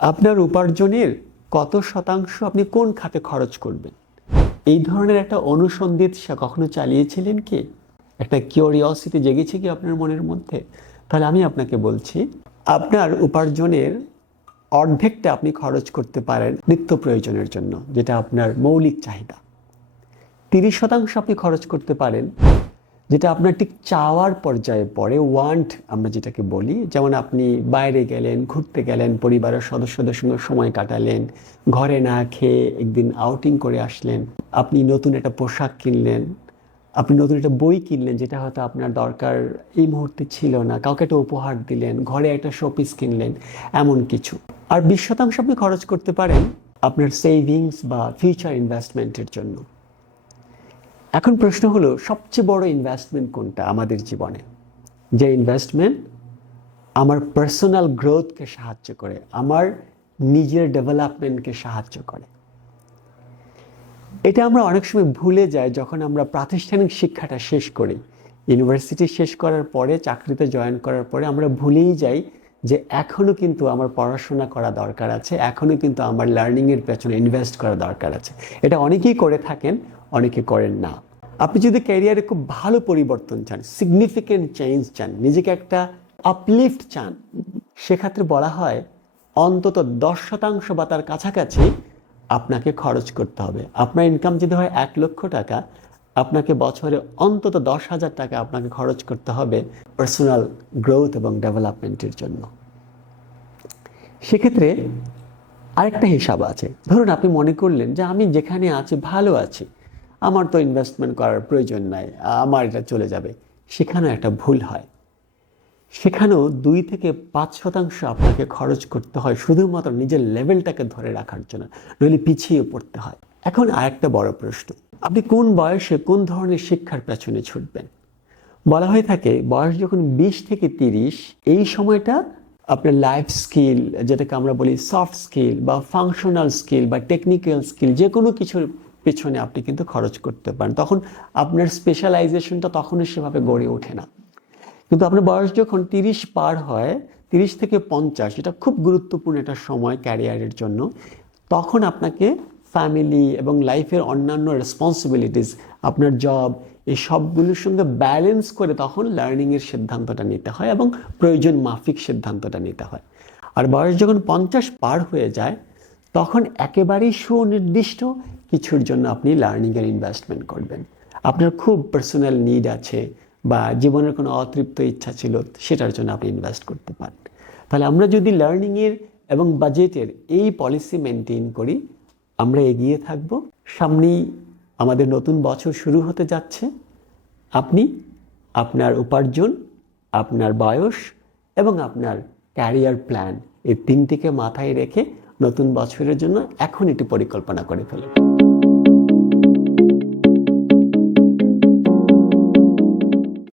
আপনার উপার্জনের কত শতাংশ আপনি কোন খাতে খরচ করবেন? এই ধরনের একটা অনুসন্ধিৎসা কখনো চালিয়েছিলেন কি? একটা কিউরিওসিটি জেগেছে কি আপনার মনের মধ্যে? তাহলে আমি আপনাকে বলছি, আপনার উপার্জনের অর্ধেকটা আপনি খরচ করতে পারেন নিত্য প্রয়োজনের জন্য, যেটা আপনার মৌলিক চাহিদা। 30% আপনি খরচ করতে পারেন যেটা আপনার ঠিক চাওয়ার পর্যায়ে পড়ে, ওয়ান্ট আমরা যেটাকে বলি। যেমন আপনি বাইরে গেলেন, ঘুরতে গেলেন, পরিবারের সদস্যদের সঙ্গে সময় কাটালেন, ঘরে না খেয়ে একদিন আউটিং করে আসলেন, আপনি নতুন একটা পোশাক কিনলেন, আপনি নতুন একটা বই কিনলেন যেটা হয়তো আপনার দরকার এই মুহূর্তে ছিল না, কাউকে একটা উপহার দিলেন, ঘরে একটা শোপিস কিনলেন, এমন কিছু। আর 20% আপনি খরচ করতে পারেন আপনার সেভিংস বা ফিউচার ইনভেস্টমেন্টের জন্য। এখন প্রশ্ন হলো, সবচেয়ে বড় ইনভেস্টমেন্ট কোনটা আমাদের জীবনে? যে ইনভেস্টমেন্ট আমার পার্সোনাল গ্রোথকে সাহায্য করে, আমার নিজের ডেভেলপমেন্টকে সাহায্য করে। এটা আমরা অনেক সময় ভুলে যাই যখন আমরা প্রাতিষ্ঠানিক শিক্ষাটা শেষ করি। ইউনিভার্সিটি শেষ করার পরে, চাকরিতে জয়েন করার পরে আমরা ভুলেই যাই যে এখনও কিন্তু আমার পড়াশোনা করা দরকার আছে, এখনও কিন্তু আমার লার্নিংয়ের পেছনে ইনভেস্ট করা দরকার আছে। এটা অনেকেই করে থাকেন, অনেকে করেন না। আপনি যদি ক্যারিয়ারে খুব ভালো পরিবর্তন চান, সিগনিফিকেন্ট চেঞ্জ চান, নিজেকে একটা আপলিফট চান, সেক্ষেত্রে বলা হয় অন্তত 10% বা তার কাছাকাছি আপনাকে খরচ করতে হবে। আপনার ইনকাম যদি হয় 1,00,000 টাকা, আপনাকে বছরে অন্তত 10,000 টাকা আপনাকে খরচ করতে হবে পার্সোনাল গ্রোথ এবং ডেভেলপমেন্টের জন্য। সেক্ষেত্রে আরেকটা হিসাব আছে। ধরুন আপনি মনে করলেন যে আমি যেখানে আছি ভালো আছি, আমার তো ইনভেস্টমেন্ট করার প্রয়োজন নাই, আমার এটা চলে যাবে। সেখানেও একটা ভুল হয়। সেখানেও 2 থেকে 5% আপনাকে খরচ করতে হয় শুধুমাত্র নিজের লেভেলটাকে ধরে রাখার জন্য, নইলে পিছিয়ে পড়তে হয়। এখন আরেকটা বড় প্রশ্ন, আপনি কোন বয়সে কোন ধরনের শিক্ষার পেছনে ছুটবেন? বলা হয়ে থাকে বয়স যখন 20 থেকে 30, এই সময়টা আপনার লাইফ স্কিল, যেটাকে আমরা বলি সফট স্কিল বা ফাংশনাল স্কিল বা টেকনিক্যাল স্কিল, যে কোনো কিছুর পেছনে আপনি কিন্তু খরচ করতে পারেন। তখন আপনার স্পেশালাইজেশনটা তখনও সেভাবে গড়ে ওঠে না। কিন্তু আপনার বয়স যখন 30 পার হয়, 30 থেকে 50, এটা খুব গুরুত্বপূর্ণ একটা সময় ক্যারিয়ারের জন্য। তখন আপনাকে ফ্যামিলি এবং লাইফের অন্যান্য রেসপন্সিবিলিটিস, আপনার জব, এই সবগুলোর সঙ্গে ব্যালেন্স করে তখন লার্নিংয়ের সিদ্ধান্তটা নিতে হয় এবং প্রয়োজন মাফিক সিদ্ধান্তটা নিতে হয়। আর বয়স যখন 50 পার হয়ে যায়, তখন একেবারেই সুনির্দিষ্ট কিছুর জন্য আপনি লার্নিংয়ের ইনভেস্টমেন্ট করবেন। আপনার খুব পার্সোনাল নিড আছে বা জীবনের কোনো অতৃপ্ত ইচ্ছা ছিল, সেটার জন্য আপনি ইনভেস্ট করতে পারেন। তাহলে আমরা যদি লার্নিংয়ের এবং বাজেটের এই পলিসি মেনটেন করি, আমরা এগিয়ে থাকব। সামনেই আমাদের নতুন বছর শুরু হতে যাচ্ছে। আপনি আপনার উপার্জন, আপনার বয়স এবং আপনার ক্যারিয়ার প্ল্যান, এই তিনটিকে মাথায় রেখে নতুন বছরের জন্য এখন একটি পরিকল্পনা করে ফেলুন।